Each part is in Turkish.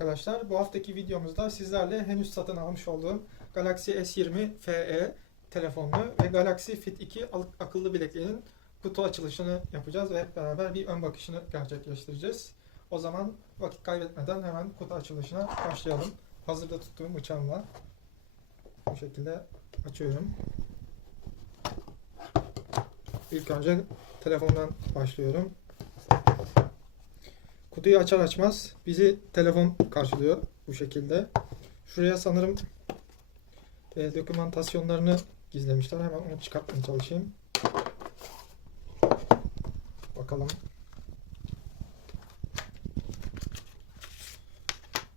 arkadaşlar. Bu haftaki videomuzda sizlerle henüz satın almış olduğum Galaxy S20 FE telefonunu ve Galaxy Fit 2 al- akıllı bilekliğinin kutu açılışını yapacağız ve hep beraber bir ön bakışını gerçekleştireceğiz. O zaman vakit kaybetmeden hemen kutu açılışına başlayalım. Hazırda tuttuğum bıçağımla bu şekilde açıyorum. İlk önce telefondan başlıyorum. Kutuyu açar açmaz bizi telefon karşılıyor bu şekilde. Şuraya sanırım e, dokümantasyonlarını gizlemişler. Hemen onu çıkartmaya çalışayım. Bakalım.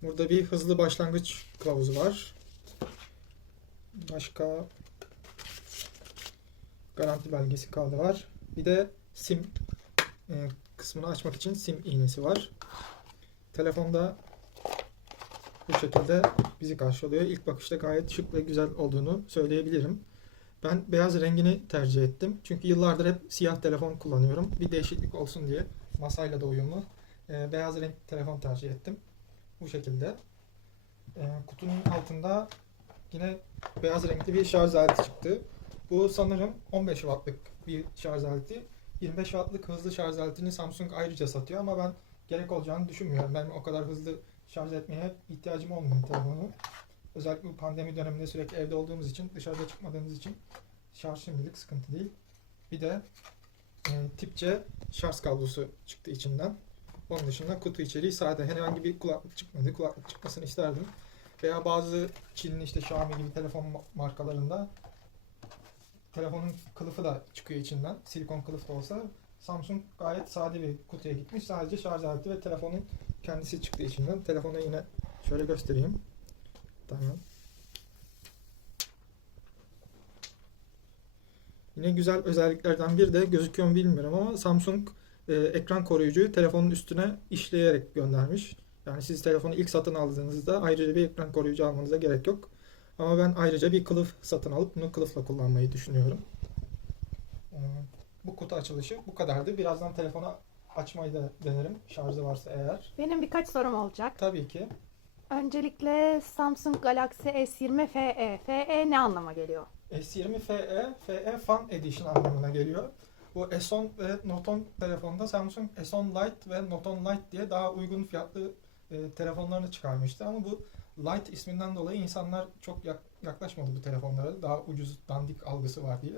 Burada bir hızlı başlangıç kılavuzu var. Başka garanti belgesi kağıdı var. Bir de sim e, kısmını açmak için sim iğnesi var. Telefonda bu şekilde bizi karşılıyor. İlk bakışta gayet şık ve güzel olduğunu söyleyebilirim. Ben beyaz rengini tercih ettim. Çünkü yıllardır hep siyah telefon kullanıyorum. Bir değişiklik olsun diye masayla da uyumlu. e, beyaz renk telefon tercih ettim. Bu şekilde. E, kutunun altında yine beyaz renkli bir şarj aleti çıktı. Bu sanırım 15 wattlık bir şarj aleti. 25 wattlık hızlı şarj aletini Samsung ayrıca satıyor ama ben gerek olacağını düşünmüyorum. Ben o kadar hızlı şarj etmeye ihtiyacım olmuyor telefonu. Özellikle bu pandemi döneminde sürekli evde olduğumuz için, dışarıda çıkmadığımız için şarj şimdilik sıkıntı değil. Bir de e, tip C şarj kablosu çıktı içinden. Onun dışında kutu içeriği sade. Herhangi bir kulaklık çıkmadı. Kulaklık çıkmasını isterdim. Veya bazı Çinli işte Xiaomi gibi telefon ma- markalarında telefonun kılıfı da çıkıyor içinden. Silikon kılıf da olsa Samsung gayet sade bir kutuya gitmiş. Sadece şarj aleti ve telefonun kendisi çıktı içinden. Telefonu yine şöyle göstereyim. Tamam. Yine güzel özelliklerden bir de gözüküyor mu bilmiyorum ama Samsung e, ekran koruyucuyu telefonun üstüne işleyerek göndermiş. Yani siz telefonu ilk satın aldığınızda ayrıca bir ekran koruyucu almanıza gerek yok. Ama ben ayrıca bir kılıf satın alıp bunu kılıfla kullanmayı düşünüyorum. Ee, Bu kutu açılışı bu kadardı. Birazdan telefonu açmayı da denerim. Şarjı varsa eğer. Benim birkaç sorum olacak. Tabii ki. Öncelikle Samsung Galaxy S20 FE. FE ne anlama geliyor? S20 FE, FE Fan Edition anlamına geliyor. Bu S10 ve Note 10 telefonda Samsung S10 Lite ve Note 10 Lite diye daha uygun fiyatlı e, telefonlarını çıkarmıştı. Ama bu Lite isminden dolayı insanlar çok yak- yaklaşmadı bu telefonlara. Daha ucuz, dandik algısı var diye.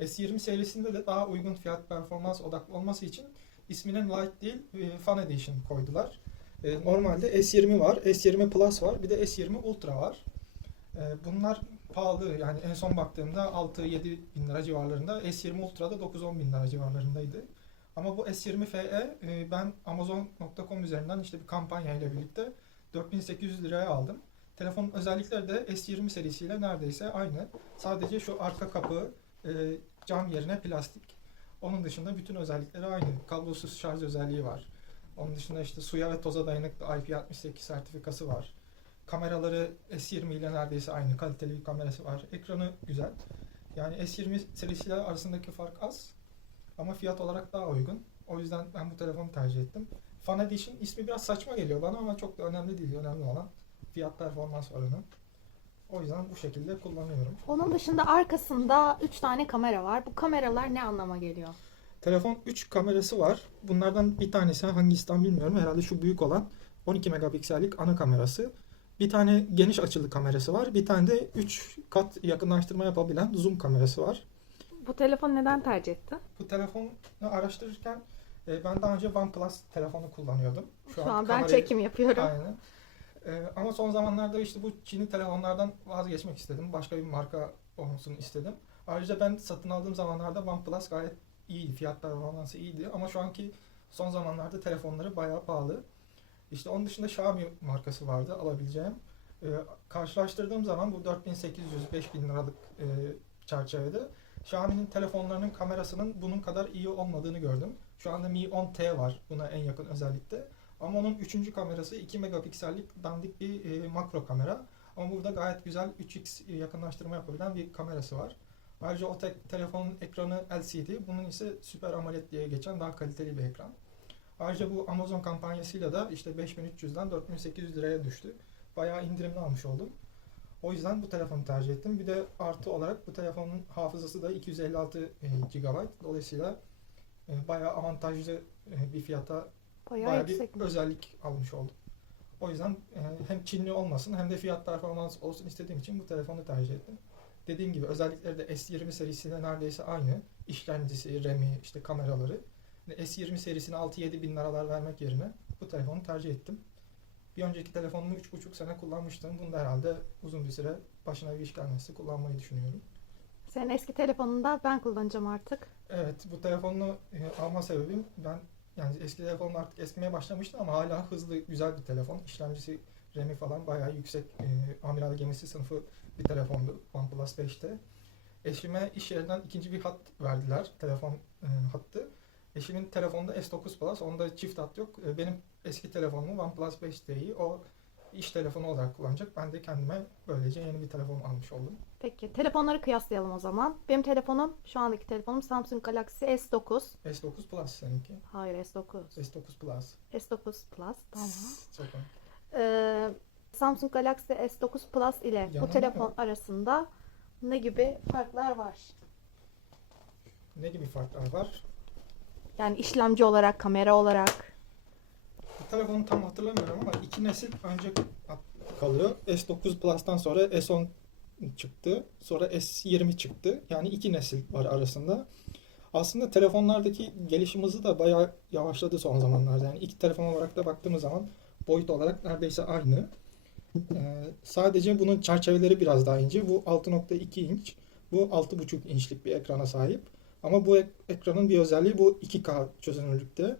S20 serisinde de daha uygun fiyat performans odaklı olması için isminin Lite değil e, Fan Edition koydular. E, normalde S20 var, S20 Plus var, bir de S20 Ultra var. E, bunlar pahalı yani en son baktığımda 6-7 bin lira civarlarında S20 Ultra'da 9-10 bin lira civarlarındaydı. Ama bu S20 FE ben Amazon.com üzerinden işte bir kampanya ile birlikte 4800 liraya aldım. Telefonun özellikleri de S20 serisiyle neredeyse aynı. Sadece şu arka kapı e, cam yerine plastik. Onun dışında bütün özellikleri aynı. Kablosuz şarj özelliği var. Onun dışında işte suya ve toza dayanıklı IP68 sertifikası var. Kameraları S20 ile neredeyse aynı kaliteli bir kamerası var. Ekranı güzel. Yani S20 serisiyle arasındaki fark az. Ama fiyat olarak daha uygun. O yüzden ben bu telefonu tercih ettim. Fan Edition ismi biraz saçma geliyor bana ama çok da önemli değil. Önemli olan fiyat performans var onun. O yüzden bu şekilde kullanıyorum. Onun dışında arkasında 3 tane kamera var. Bu kameralar ne anlama geliyor? Telefon 3 kamerası var. Bunlardan bir tanesi hangisi tam bilmiyorum. Herhalde şu büyük olan 12 megapiksellik ana kamerası. Bir tane geniş açılı kamerası var. Bir tane de 3 kat yakınlaştırma yapabilen zoom kamerası var. Bu telefonu neden tercih ettin? Bu telefonu araştırırken e, ben daha önce OnePlus telefonu kullanıyordum. Şu, an ben kamerayı- çekim yapıyorum. Aynen. E, ama son zamanlarda işte bu Çinli telefonlardan vazgeçmek istedim. Başka bir marka olmasını istedim. Ayrıca ben satın aldığım zamanlarda OnePlus gayet iyiydi. Fiyat performansı iyiydi. Ama şu anki son zamanlarda telefonları bayağı pahalı. İşte onun dışında Xiaomi markası vardı alabileceğim. E, karşılaştırdığım zaman bu 4800-5000 liralık e, çerçevede Xiaomi'nin telefonlarının kamerasının bunun kadar iyi olmadığını gördüm. Şu anda Mi 10T var buna en yakın özellikte. Ama onun üçüncü kamerası 2 megapiksellik dandik bir e, makro kamera. Ama burada gayet güzel 3x yakınlaştırma yapabilen bir kamerası var. Ayrıca o tek telefonun ekranı LCD. Bunun ise Super AMOLED diye geçen daha kaliteli bir ekran. Ayrıca bu Amazon kampanyasıyla da işte 5300'den 4800 liraya düştü. Bayağı indirimli almış oldum. O yüzden bu telefonu tercih ettim. Bir de artı olarak bu telefonun hafızası da 256 GB. Dolayısıyla e, bayağı avantajlı e, bir fiyata Bayağı, bayağı bir özellik almış oldum. O yüzden e, hem Çinli olmasın hem de fiyat performans olsun istediğim için bu telefonu tercih ettim. Dediğim gibi özellikleri de S20 serisiyle neredeyse aynı. İşlemcisi, RAM'i, işte kameraları. Yani S20 serisine 6-7 bin liralar vermek yerine bu telefonu tercih ettim. Bir önceki telefonumu 3,5 sene kullanmıştım. Bunu da herhalde uzun bir süre başına bir iş gelmesi kullanmayı düşünüyorum. Senin eski telefonunu da ben kullanacağım artık. Evet, bu telefonu e, alma sebebim ben yani eski telefonum artık eskimeye başlamıştı ama hala hızlı, güzel bir telefon. İşlemcisi, RAM'i falan bayağı yüksek e, amiral gemisi sınıfı bir telefondu OnePlus 5'te. Eşime iş yerinden ikinci bir hat verdiler, telefon e, hattı. Eşimin telefonunda S9 Plus, onda çift hat yok. E, benim eski telefonum OnePlus 5T'yi o iş telefonu olarak kullanacak. Ben de kendime böylece yeni bir telefon almış oldum. Peki telefonları kıyaslayalım o zaman. Benim telefonum şu andaki telefonum Samsung Galaxy S9. S9 Plus seninki. Hayır S9. S9 Plus. S9 Plus tamam. Çok. Ee, Samsung Galaxy S9 Plus ile Yanında bu telefon mı? arasında ne gibi farklar var? Ne gibi farklar var? Yani işlemci olarak, kamera olarak. Telefonu tam hatırlamıyorum ama iki nesil önce kalıyor. S9 Plus'tan sonra S10 çıktı. Sonra S20 çıktı. Yani iki nesil var arasında. Aslında telefonlardaki gelişim hızı da bayağı yavaşladı son zamanlarda. Yani iki telefon olarak da baktığımız zaman boyut olarak neredeyse aynı. Ee, sadece bunun çerçeveleri biraz daha ince. Bu 6.2 inç. Bu 6.5 inçlik bir ekrana sahip. Ama bu ek- ekranın bir özelliği bu 2K çözünürlükte.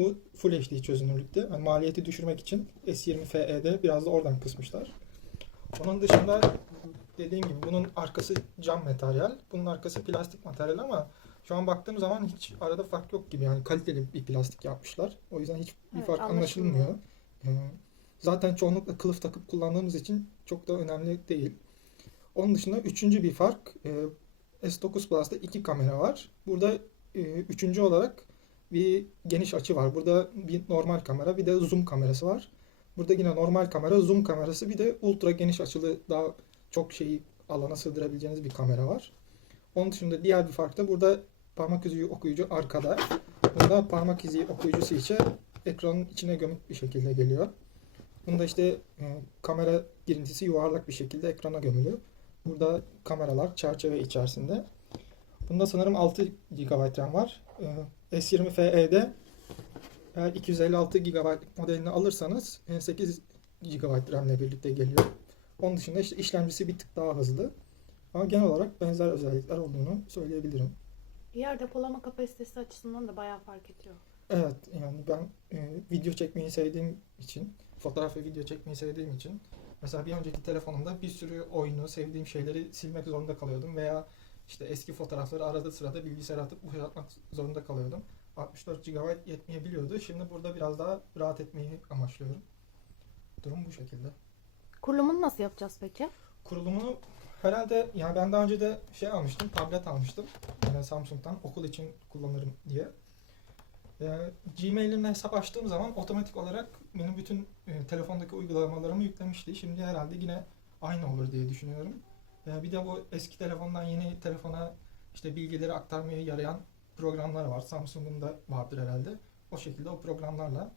Bu Full HD çözünürlükte. Yani maliyeti düşürmek için S20 FE'de biraz da oradan kısmışlar. Onun dışında dediğim gibi bunun arkası cam materyal. Bunun arkası plastik materyal ama şu an baktığım zaman hiç arada fark yok gibi. Yani kaliteli bir plastik yapmışlar. O yüzden hiç bir Evet, fark anlaşılmıyor. anlaşılmıyor. Ee, zaten çoğunlukla kılıf takıp kullandığımız için çok da önemli değil. Onun dışında üçüncü bir fark e, S9 Plus'ta iki kamera var. Burada e, üçüncü olarak bir geniş açı var. Burada bir normal kamera, bir de zoom kamerası var. Burada yine normal kamera, zoom kamerası, bir de ultra geniş açılı daha çok şeyi alana sığdırabileceğiniz bir kamera var. Onun dışında diğer bir fark da burada parmak izi okuyucu arkada. Burada parmak izi okuyucusu içe ekranın içine gömük bir şekilde geliyor. Bunda işte e, kamera girintisi yuvarlak bir şekilde ekrana gömülü. Burada kameralar çerçeve içerisinde. Bunda sanırım 6 GB RAM var. Ee, S20 FE'de eğer 256 GB modelini alırsanız e, 8 GB RAM ile birlikte geliyor. Onun dışında işte işlemcisi bir tık daha hızlı. Ama genel olarak benzer özellikler olduğunu söyleyebilirim. Diğer depolama kapasitesi açısından da bayağı fark ediyor. Evet yani ben e, video çekmeyi sevdiğim için, fotoğraf ve video çekmeyi sevdiğim için mesela bir önceki telefonumda bir sürü oyunu, sevdiğim şeyleri silmek zorunda kalıyordum veya işte eski fotoğrafları arada sırada bilgisayara atıp boşaltmak zorunda kalıyordum. 64 GB yetmeyebiliyordu. Şimdi burada biraz daha rahat etmeyi amaçlıyorum. Durum bu şekilde. Kurulumunu nasıl yapacağız peki? Kurulumunu herhalde yani ben daha önce de şey almıştım, tablet almıştım. Yani Samsung'dan okul için kullanırım diye. Ee, Gmail'imle hesap açtığım zaman otomatik olarak benim bütün e, telefondaki uygulamalarımı yüklemişti. Şimdi herhalde yine aynı olur diye düşünüyorum. Ee, bir de bu eski telefondan yeni telefona işte bilgileri aktarmaya yarayan programlar var. Samsung'un da vardır herhalde. O şekilde o programlarla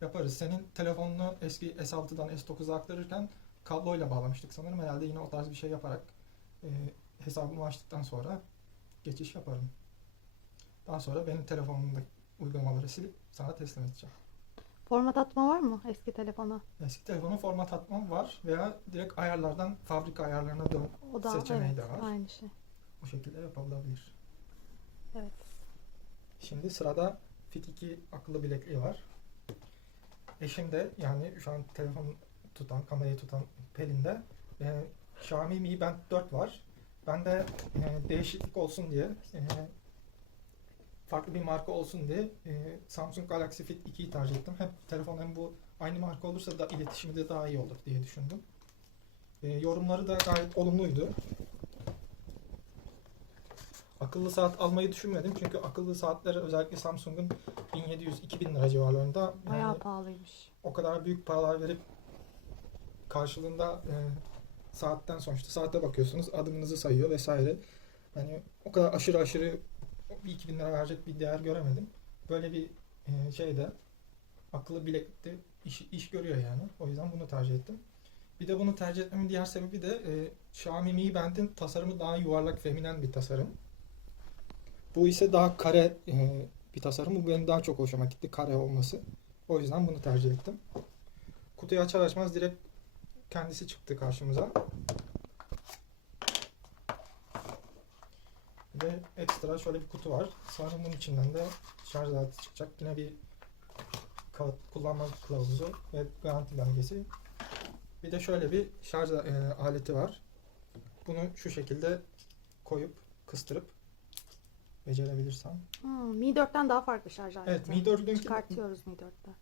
yaparız. Senin telefonunu eski S6'dan S9'a aktarırken kabloyla bağlamıştık sanırım. Herhalde yine o tarz bir şey yaparak e, hesabımı açtıktan sonra geçiş yaparım. Daha sonra benim telefonumdaki uygulamaları silip sana teslim edeceğim. Format atma var mı eski telefona? Eski telefonun format atmam var veya direkt ayarlardan fabrika ayarlarına dön O da Seçeneği evet, de var. aynı şey. o şekilde yapılabilir. Evet. Şimdi sırada Fit 2 akıllı bilekliği var. Eşim de yani şu an telefon tutan, kamerayı tutan Pelin'de e, Xiaomi Mi Band 4 var. Ben de e, değişiklik olsun diye e, farklı bir marka olsun diye e, Samsung Galaxy Fit 2'yi tercih ettim. Hem telefon hem bu aynı marka olursa da iletişimi de daha iyi olur diye düşündüm. E, yorumları da gayet olumluydu. akıllı saat almayı düşünmedim. Çünkü akıllı saatler özellikle Samsung'un 1700-2000 lira civarlarında. Yani Bayağı pahalıymış. o kadar büyük paralar verip karşılığında e, saatten sonuçta saate bakıyorsunuz adımınızı sayıyor vesaire. Yani o kadar aşırı aşırı bir 2000 lira verecek bir değer göremedim. Böyle bir e, şeyde akıllı bileklikte iş, iş görüyor yani. O yüzden bunu tercih ettim. Bir de bunu tercih etmemin diğer sebebi de e, Xiaomi Mi Band'in tasarımı daha yuvarlak, feminen bir tasarım. Bu ise daha kare e, bir tasarım. Bu benim daha çok hoşuma gitti kare olması. O yüzden bunu tercih ettim. Kutuyu açar açmaz direkt kendisi çıktı karşımıza. Ve ekstra şöyle bir kutu var. Sanırım bunun içinden de şarj aleti çıkacak. Yine bir kağıt kullanma kılavuzu ve garanti belgesi. Bir de şöyle bir şarj e, aleti var. Bunu şu şekilde koyup kıstırıp becerebilirsem. Hmm, Mi 4'ten daha farklı şarj aleti. Evet, Mi 4'ünki Çıkartıyoruz Mi 4'ten.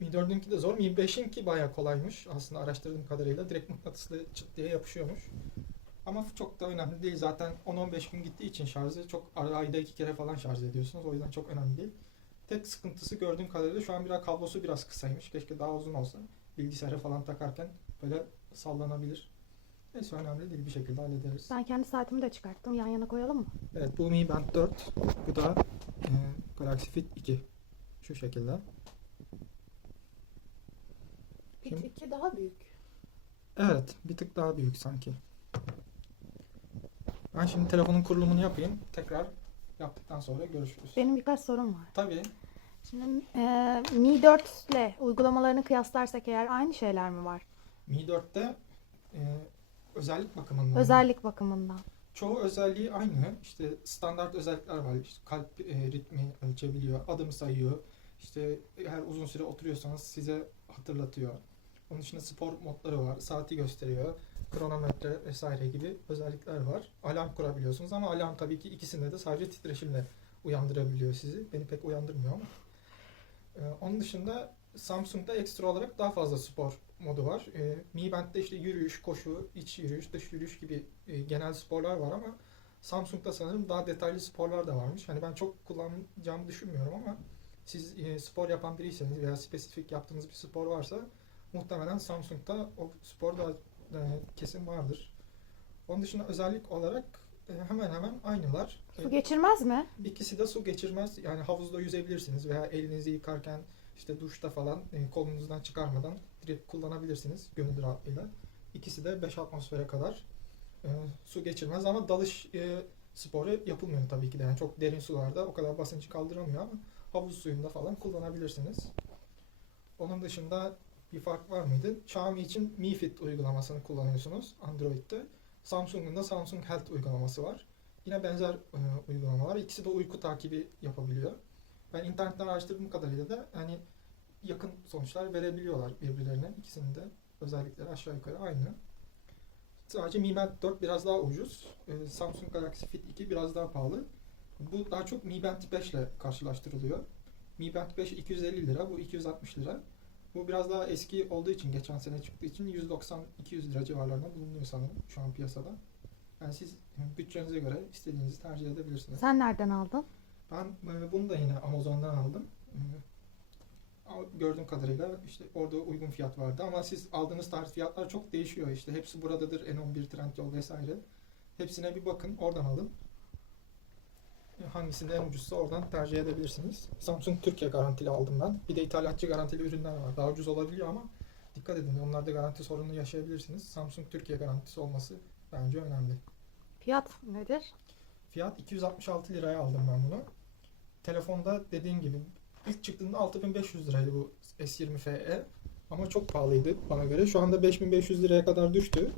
Mi 4'ünki de zor. Mi 5'inki bayağı kolaymış. Aslında araştırdığım kadarıyla direkt mıknatıslı çıt diye yapışıyormuş. Ama çok da önemli değil. Zaten 10-15 gün gittiği için şarjı çok ayda iki kere falan şarj ediyorsunuz. O yüzden çok önemli değil. Tek sıkıntısı gördüğüm kadarıyla şu an biraz kablosu biraz kısaymış. Keşke daha uzun olsa. Bilgisayara falan takarken böyle sallanabilir. Neyse önemli değil bir şekilde hallederiz. Ben kendi saatimi de çıkarttım. Yan yana koyalım mı? Evet bu Mi Band 4. Bu da e, Galaxy Fit 2. Şu şekilde. Şimdi- iki daha büyük. Evet, bir tık daha büyük sanki. Ben şimdi telefonun kurulumunu yapayım. Tekrar yaptıktan sonra görüşürüz. Benim birkaç sorum var. Tabii. Şimdi e, Mi 4 ile uygulamalarını kıyaslarsak eğer aynı şeyler mi var? Mi 4'te e, özellik bakımından Özellik bakımından. çoğu özelliği aynı. İşte standart özellikler var. İşte kalp e, ritmi ölçebiliyor, adım sayıyor. İşte eğer uzun süre oturuyorsanız size hatırlatıyor. Onun dışında spor modları var. Saati gösteriyor. Kronometre vesaire gibi özellikler var. Alarm kurabiliyorsunuz ama alarm tabii ki ikisinde de sadece titreşimle uyandırabiliyor sizi. Beni pek uyandırmıyor ama. Ee, onun dışında Samsung'da ekstra olarak daha fazla spor modu var. Ee, Mi Band'de işte yürüyüş, koşu, iç yürüyüş, dış yürüyüş gibi e, genel sporlar var ama Samsung'da sanırım daha detaylı sporlar da varmış. Hani ben çok kullanacağımı düşünmüyorum ama siz e, spor yapan biriyseniz veya spesifik yaptığınız bir spor varsa muhtemelen Samsung'da o spor da e, kesin vardır. Onun dışında özellik olarak e, hemen hemen aynılar. Su geçirmez mi? İkisi de su geçirmez. Yani havuzda yüzebilirsiniz veya elinizi yıkarken işte duşta falan e, kolunuzdan çıkarmadan direkt kullanabilirsiniz gönül rahatlığıyla. İkisi de 5 atmosfere kadar e, su geçirmez ama dalış e, sporu yapılmıyor tabii ki de. Yani çok derin sularda o kadar basıncı kaldıramıyor ama havuz suyunda falan kullanabilirsiniz. Onun dışında bir fark var mıydı? Xiaomi için Mi Fit uygulamasını kullanıyorsunuz Android'de. Samsung'un da Samsung Health uygulaması var. Yine benzer e, uygulamalar. İkisi de uyku takibi yapabiliyor. Ben internetten araştırdığım kadarıyla da hani yakın sonuçlar verebiliyorlar birbirlerine. İkisinin de özellikleri aşağı yukarı aynı. Sadece Mi Band 4 biraz daha ucuz. E, Samsung Galaxy Fit 2 biraz daha pahalı. Bu daha çok Mi Band 5 ile karşılaştırılıyor. Mi Band 5 250 lira, bu 260 lira. Bu biraz daha eski olduğu için, geçen sene çıktığı için 190-200 lira civarlarında bulunuyor sanırım şu an piyasada. Yani siz bütçenize göre istediğinizi tercih edebilirsiniz. Sen nereden aldın? Ben e, bunu da yine Amazon'dan aldım. E, Gördüğüm kadarıyla işte orada uygun fiyat vardı ama siz aldığınız tarz fiyatlar çok değişiyor işte. Hepsi buradadır N11 Trendyol vesaire. Hepsine bir bakın oradan alın. Hangisinde en ucuzsa oradan tercih edebilirsiniz. Samsung Türkiye garantili aldım ben. Bir de ithalatçı garantili ürünler var. Daha ucuz olabiliyor ama dikkat edin onlarda garanti sorunu yaşayabilirsiniz. Samsung Türkiye garantisi olması bence önemli. Fiyat nedir? Fiyat 266 liraya aldım ben bunu. Telefonda dediğim gibi ilk çıktığında 6500 liraydı bu S20 FE. Ama çok pahalıydı bana göre. Şu anda 5500 liraya kadar düştü.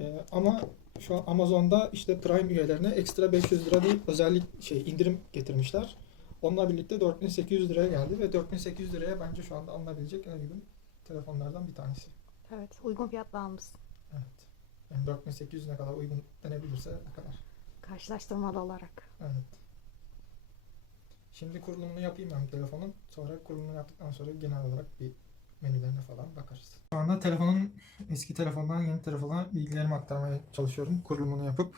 Ee, ama şu an Amazon'da işte Prime üyelerine ekstra 500 lira bir özellik şey indirim getirmişler. Onunla birlikte 4800 liraya geldi ve 4800 liraya bence şu anda alınabilecek en uygun telefonlardan bir tanesi. Evet, uygun fiyatla almışsın. Evet. Yani 4800 ne kadar uygun denebilirse ne kadar. Karşılaştırmalı olarak. Evet. Şimdi kurulumunu yapayım ben telefonun. Sonra kurulumunu yaptıktan sonra genel olarak bir menülerine falan bakarız. Şu anda telefonun eski telefondan yeni telefona bilgilerimi aktarmaya çalışıyorum kurulumunu yapıp.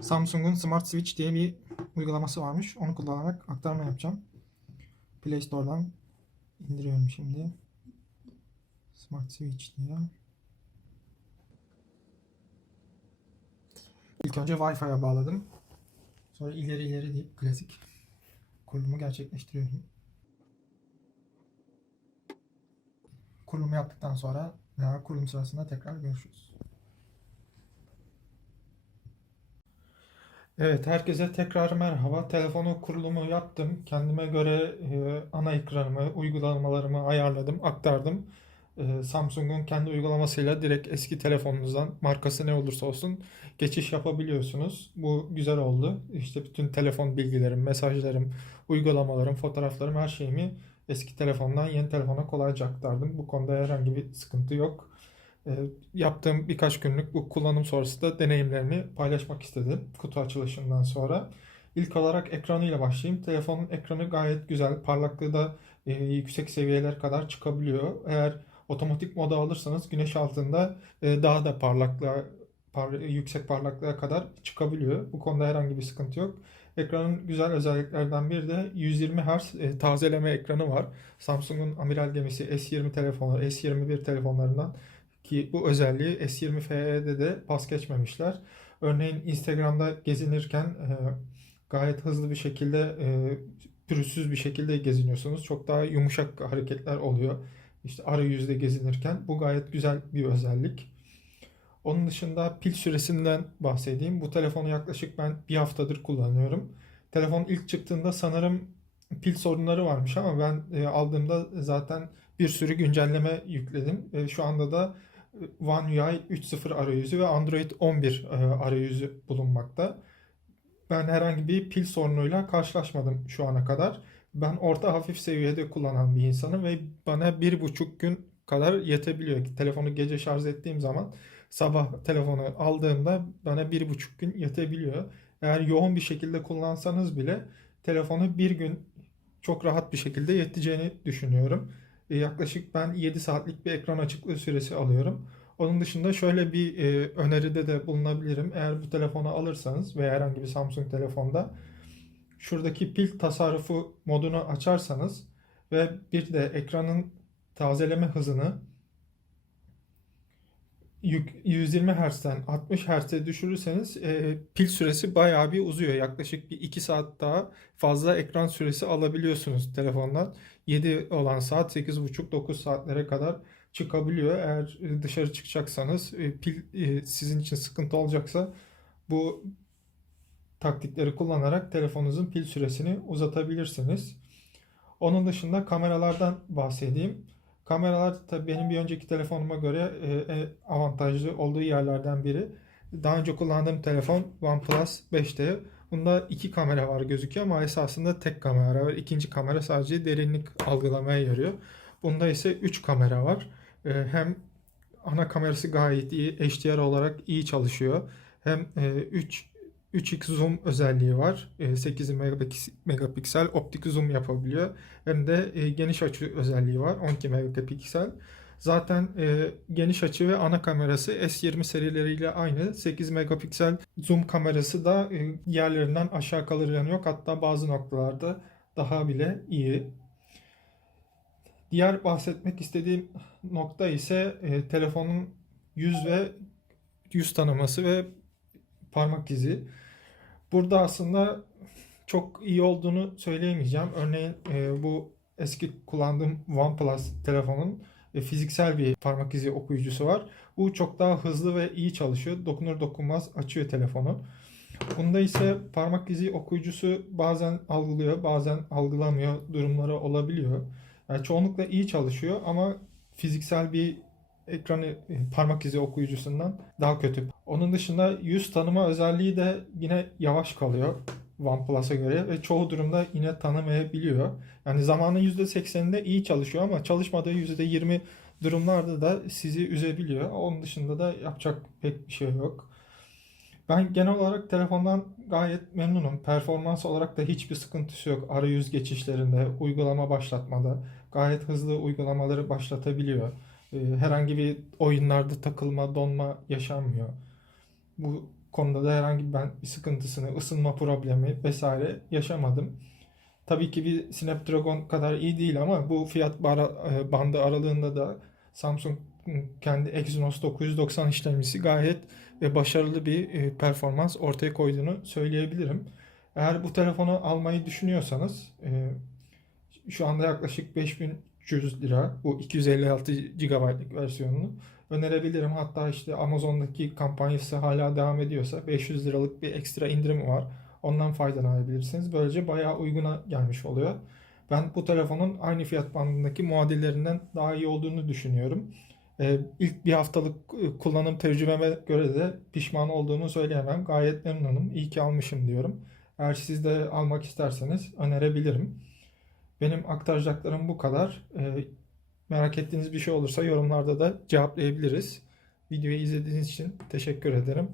Samsung'un Smart Switch diye bir uygulaması varmış. Onu kullanarak aktarma yapacağım. Play Store'dan indiriyorum şimdi. Smart Switch diye. İlk önce Wi-Fi'ye bağladım. Sonra ileri ileri deyip klasik kurulumu gerçekleştiriyorum. Kurulumu yaptıktan sonra veya kurulum sırasında tekrar görüşürüz. Evet, herkese tekrar merhaba. Telefonu kurulumu yaptım. Kendime göre e, ana ekranımı, uygulamalarımı ayarladım, aktardım. E, Samsung'un kendi uygulamasıyla direkt eski telefonunuzdan markası ne olursa olsun geçiş yapabiliyorsunuz. Bu güzel oldu. İşte bütün telefon bilgilerim, mesajlarım, uygulamalarım, fotoğraflarım, her şeyimi eski telefondan yeni telefona kolayca aktardım. Bu konuda herhangi bir sıkıntı yok. E, yaptığım birkaç günlük bu kullanım sonrası da deneyimlerimi paylaşmak istedim kutu açılışından sonra. İlk olarak ekranıyla başlayayım. Telefonun ekranı gayet güzel. Parlaklığı da e, yüksek seviyeler kadar çıkabiliyor. Eğer otomatik moda alırsanız güneş altında e, daha da parlaklığa par- yüksek parlaklığa kadar çıkabiliyor. Bu konuda herhangi bir sıkıntı yok. Ekranın güzel özelliklerden biri de 120 Hz e, tazeleme ekranı var. Samsung'un amiral gemisi S20 telefonları, S21 telefonlarından ki bu özelliği S20 FE'de de pas geçmemişler. Örneğin Instagram'da gezinirken e, gayet hızlı bir şekilde e, pürüzsüz bir şekilde geziniyorsunuz. Çok daha yumuşak hareketler oluyor. İşte arayüzde gezinirken bu gayet güzel bir özellik. Onun dışında pil süresinden bahsedeyim. Bu telefonu yaklaşık ben bir haftadır kullanıyorum. Telefon ilk çıktığında sanırım pil sorunları varmış ama ben e, aldığımda zaten bir sürü güncelleme yükledim. E, şu anda da One UI 3.0 arayüzü ve Android 11 e, arayüzü bulunmakta. Ben herhangi bir pil sorunuyla karşılaşmadım şu ana kadar. Ben orta hafif seviyede kullanan bir insanım ve bana bir buçuk gün kadar yetebiliyor. Telefonu gece şarj ettiğim zaman sabah telefonu aldığımda bana bir buçuk gün yetebiliyor. Eğer yoğun bir şekilde kullansanız bile telefonu bir gün çok rahat bir şekilde yeteceğini düşünüyorum. E, yaklaşık ben 7 saatlik bir ekran açıklığı süresi alıyorum. Onun dışında şöyle bir e, öneride de bulunabilirim. Eğer bu telefonu alırsanız veya herhangi bir Samsung telefonda şuradaki pil tasarrufu modunu açarsanız ve bir de ekranın tazeleme hızını 120 Hz'den 60 Hz'e düşürürseniz e, pil süresi bayağı bir uzuyor. Yaklaşık bir 2 saat daha fazla ekran süresi alabiliyorsunuz telefondan. 7 olan saat 8,5-9 saatlere kadar çıkabiliyor. Eğer dışarı çıkacaksanız e, pil e, sizin için sıkıntı olacaksa bu taktikleri kullanarak telefonunuzun pil süresini uzatabilirsiniz. Onun dışında kameralardan bahsedeyim. Kameralar tabii benim bir önceki telefonuma göre e, e, avantajlı olduğu yerlerden biri. Daha önce kullandığım telefon OnePlus 5'te. Bunda iki kamera var gözüküyor ama esasında tek kamera var. İkinci kamera sadece derinlik algılamaya yarıyor. Bunda ise 3 kamera var. E, hem ana kamerası gayet iyi, HDR olarak iyi çalışıyor. Hem e, 3 3x zoom özelliği var. E, 8 megapik- megapiksel optik zoom yapabiliyor. Hem de e, geniş açı özelliği var. 12 megapiksel. Zaten e, geniş açı ve ana kamerası S20 serileriyle aynı. 8 megapiksel zoom kamerası da e, diğerlerinden aşağı kalır yanı yok. Hatta bazı noktalarda daha bile iyi. Diğer bahsetmek istediğim nokta ise e, telefonun yüz ve yüz tanıması ve parmak izi. Burada aslında çok iyi olduğunu söyleyemeyeceğim. Örneğin e, bu eski kullandığım OnePlus telefonun e, fiziksel bir parmak izi okuyucusu var. Bu çok daha hızlı ve iyi çalışıyor. Dokunur dokunmaz açıyor telefonu. Bunda ise parmak izi okuyucusu bazen algılıyor, bazen algılamıyor durumları olabiliyor. Yani çoğunlukla iyi çalışıyor ama fiziksel bir ekranı e, parmak izi okuyucusundan daha kötü. Onun dışında yüz tanıma özelliği de yine yavaş kalıyor OnePlus'a göre ve çoğu durumda yine tanımayabiliyor. Yani zamanın %80'inde iyi çalışıyor ama çalışmadığı %20 durumlarda da sizi üzebiliyor. Onun dışında da yapacak pek bir şey yok. Ben genel olarak telefondan gayet memnunum. Performans olarak da hiçbir sıkıntısı yok. Arayüz geçişlerinde, uygulama başlatmada gayet hızlı uygulamaları başlatabiliyor. Ee, Herhangi bir oyunlarda takılma, donma yaşanmıyor. Bu konuda da herhangi ben bir sıkıntısını, ısınma problemi vesaire yaşamadım. Tabii ki bir Snapdragon kadar iyi değil ama bu fiyat e, bandı aralığında da Samsung kendi Exynos 990 işlemcisi gayet ve başarılı bir e, performans ortaya koyduğunu söyleyebilirim. Eğer bu telefonu almayı düşünüyorsanız e, şu anda yaklaşık 5300 lira bu 256 GB'lık versiyonunu önerebilirim. Hatta işte Amazon'daki kampanyası hala devam ediyorsa 500 liralık bir ekstra indirim var. Ondan faydalanabilirsiniz. Böylece bayağı uyguna gelmiş oluyor. Ben bu telefonun aynı fiyat bandındaki muadillerinden daha iyi olduğunu düşünüyorum. Ee, ilk bir haftalık e, kullanım tecrübeme göre de pişman olduğumu söyleyemem. Gayet memnunum. İyi ki almışım diyorum. Eğer siz de almak isterseniz önerebilirim. Benim aktaracaklarım bu kadar. Ee, merak ettiğiniz bir şey olursa yorumlarda da cevaplayabiliriz. Videoyu izlediğiniz için teşekkür ederim.